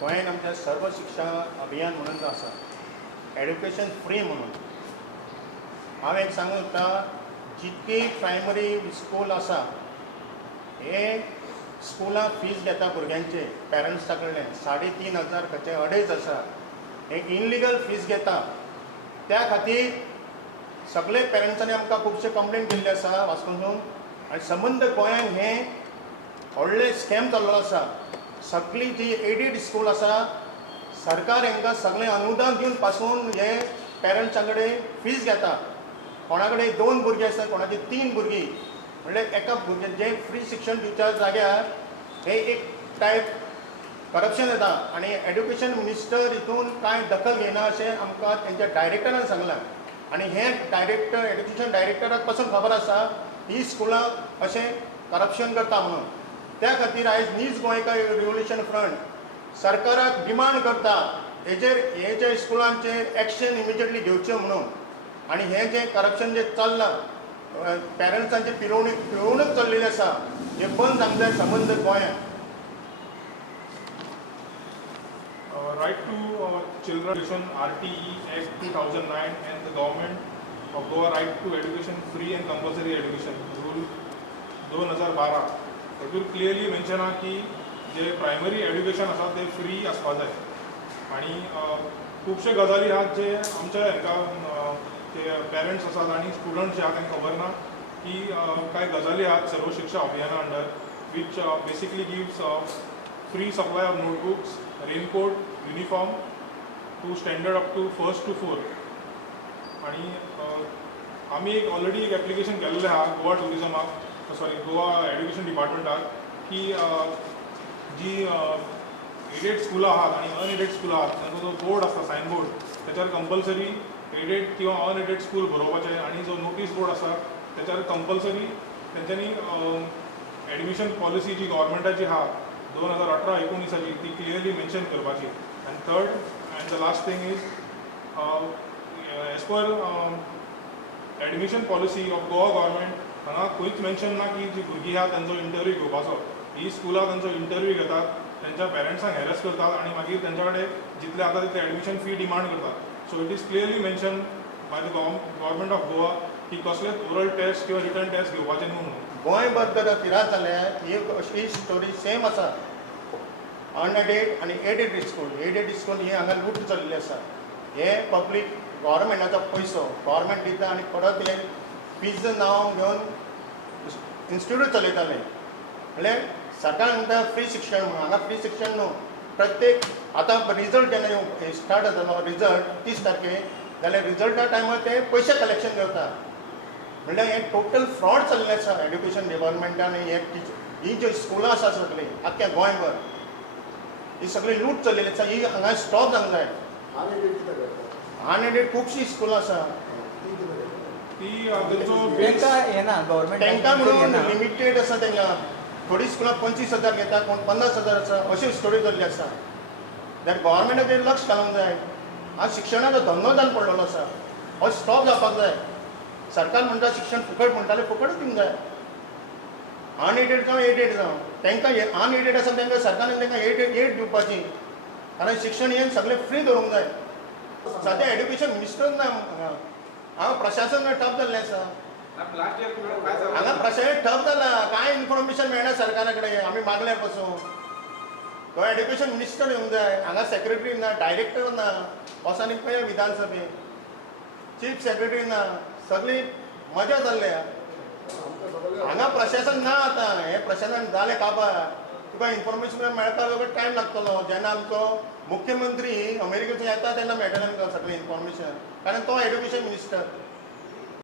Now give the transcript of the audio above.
गोंयांत आमच्या सर्व शिक्षा अभियान म्हणून जो आसा एड्युकेशन फ्री म्हणून हांव एक सांगूं सोदता जितकी प्रायमरी स्कूल आसा हे स्कुलां फीज घेता भुरग्यांचे पेरंट्सा कडल्यान 3,500 खंयचे 2,500 आसा एक इनलिगल फीज घेता त्या खातीर सगळे पेरंट्सांनी आमकां खुबशे कंप्लेन केल्ले आसा वास्कोसून आनी संबंद गोंयांत हे व्हडले स्कॅम चाललो आसा सगळी जी एडीड स्कूल आसा सरकार हांकां सगळें अनुदान दिवन पासून हे पेरंट्सा कडेन फीज घेता कोणा कडेन 2 भुरगीं आसा कोणाची 3 भुरगीं म्हणल्यार एका भुरग्याक जे फ्री शिक्षण दिवच्या जाग्यार हे एक टायप करप्शन येता आनी एड्युकेशन मिनिस्टर हितून कांय दखल घेयना अशें आमकां तेंच्या डायरेक्टरान सांगलां आनी हे डायरेक्टर एड्युकेशन डायरेक्टराक पासून खबर आसा ही स्कुलां अशें करप्शन करता म्हणून त्या खातीर आयज नीज गोंयकार रिव्होल्युशन फ्रंट सरकाराक डिमांड करता हे जे स्कुलांचेर एक्शन इमिजिएटली घेवचें म्हणून आनी हे जे करप्शन जे चल्लां पेरंट्सांची पिळवणूक चल्लेली आसा हे बंद जावंक जाय संबंद गोंयांत. Right to Children Education RTE Act 2009 and the Government of Goa Right to Education Free and Compulsory Education Rule 2012 तातूंत क्लियरली मेन्शन आहा की जे प्रायमरी एड्युकेशन आसा ते फ्री आसपा जाय आनी खुबशे गजाली आहात जे आमच्या हांकां जे पेरंट्स आसात आनी स्टुडंट्स जे आहा तांकां खबर ना की कांय गजाली आहात सर्व शिक्षा अभियाना under which basically gives free supply of notebooks raincoat uniform to standard up to 1st to 4th आनी आमी एक ऑलरेडी एक एप्लिकेशन केल्लें आहा गोवा टुरिजमाक गोवा एड्युकेशन डिपार्टमेंटाक की जी एडेड स्कुलां आहात आनी अनएडेड स्कुलां आहात तांचो जो बोर्ड आसता सायन बोर्ड त्याच्यार कंपल्सरी एडेड किंवा अनएडेड स्कूल बरोवपाचें आनी जो नोटीस बोर्ड आसा त्याच्यार कंपल्सरी तेंच्यांनी एडमिशन पॉलिसी जी गव्हर्मेंटाची आहा 2018-19 ती क्लियरली मेन्शन करपाची आनी third end the last thing is as per admission policy of Goa government हांगा खंयच मेन्शन ना की जी भुरगीं आहा तांचो इंटरव्यू घेवपाचो ही स्कुलां तांचो इंटरव्यू घेतात तेंच्या पेरंट्सांक हॅरस करतात आनी मागीर तेंच्या कडेन जितले आता तितले एडमिशन फी डिमांड करतात so it is clearly mention by the government of Goa की कसलेच ओरल टेस्ट किंवा रिटर्न टेस्ट घेवपाचे न्हू म्हणून गोंयभर जर फिरात जाल्यार ही अशी स्टोरी सेम आसा अनएडेड आनी एडेड स्कूल ही हांगा लूट चल्लेली आसा हे पब्लीक गव्हर्मेंटाचो पयसो गव्हर्मेंट दिता आनी परत हे फीज नांव घेवन इन्स्टिट्यूट चलयताले म्हणल्यार सरकार म्हणटा फ्री शिक्षण म्हणून हांगा फ्री शिक्षण न्हू प्रत्येक आतां रिजल्ट जेन्ना स्टार्ट जातलो रिजल्ट 30 तारखेक जाल्यार रिजल्टा टायमार ते पयशे कलेक्शन करता म्हणल्यार हे टोटल फ्रॉड चल्लें आसा एड्युकेशन डिपार्टमेंटान ही जी स्कुलां आसा सगळीं आख्ख्या गोंयभर ही सगळी लूट चल्लेली आसा ही हांगा स्टॉप जावंक जाय अनएडेड खुबशीं स्कुलां आसा ती तेंचो तांकां म्हणून लिमिटेड आसा तांकां थोडी स्कुलां 25,000 घेता कोण 50,000 आसा अशी स्टोरी जाल्ली आसा जाल्यार गव्हर्मेंटाचेर लक्ष घालूंक जाय आज शिक्षणाचो धंदो जावन पडलेलो आसा हो स्टॉप जावपाक जाय सरकार म्हणटा शिक्षण फुकट म्हणटाले फुकटच दिवंक जाय अनएडेड जावं एडेड जावं तांकां अनएडेड आसा तांकां सरकारान तांकां एड दिवपाची कारण शिक्षण हें सगळें फ्री दवरूंक जाय सद्या एड्युकेशन मिनिस्टर ना हांगा प्रशासन ठप जाल्लें आसा हांगा प्रशासन ठप जाला कांय इन्फॉर्मेशन मेळना सरकारा कडेन आमी मागल्यार पासून गोंय एड्युकेशन मिनिस्टर येवंक जाय हांगा सेक्रेटरी ना डायरेक्टर ना वसांनी पळय विधानसभेक चीफ सेक्रेटरी ना सगळी मजा जाल्ली हांगा प्रशासन ना आतां हे प्रशासन जालें काबार तुका इन्फॉर्मेशन मेळपाक टायम लागतलो जेन्ना आमचो मुख्यमंत्री अमेरिकेचो येता तेन्ना मेळटलें आमकां सगळें इन्फॉर्मेशन कारण तो एड्युकेशन मिनिस्टर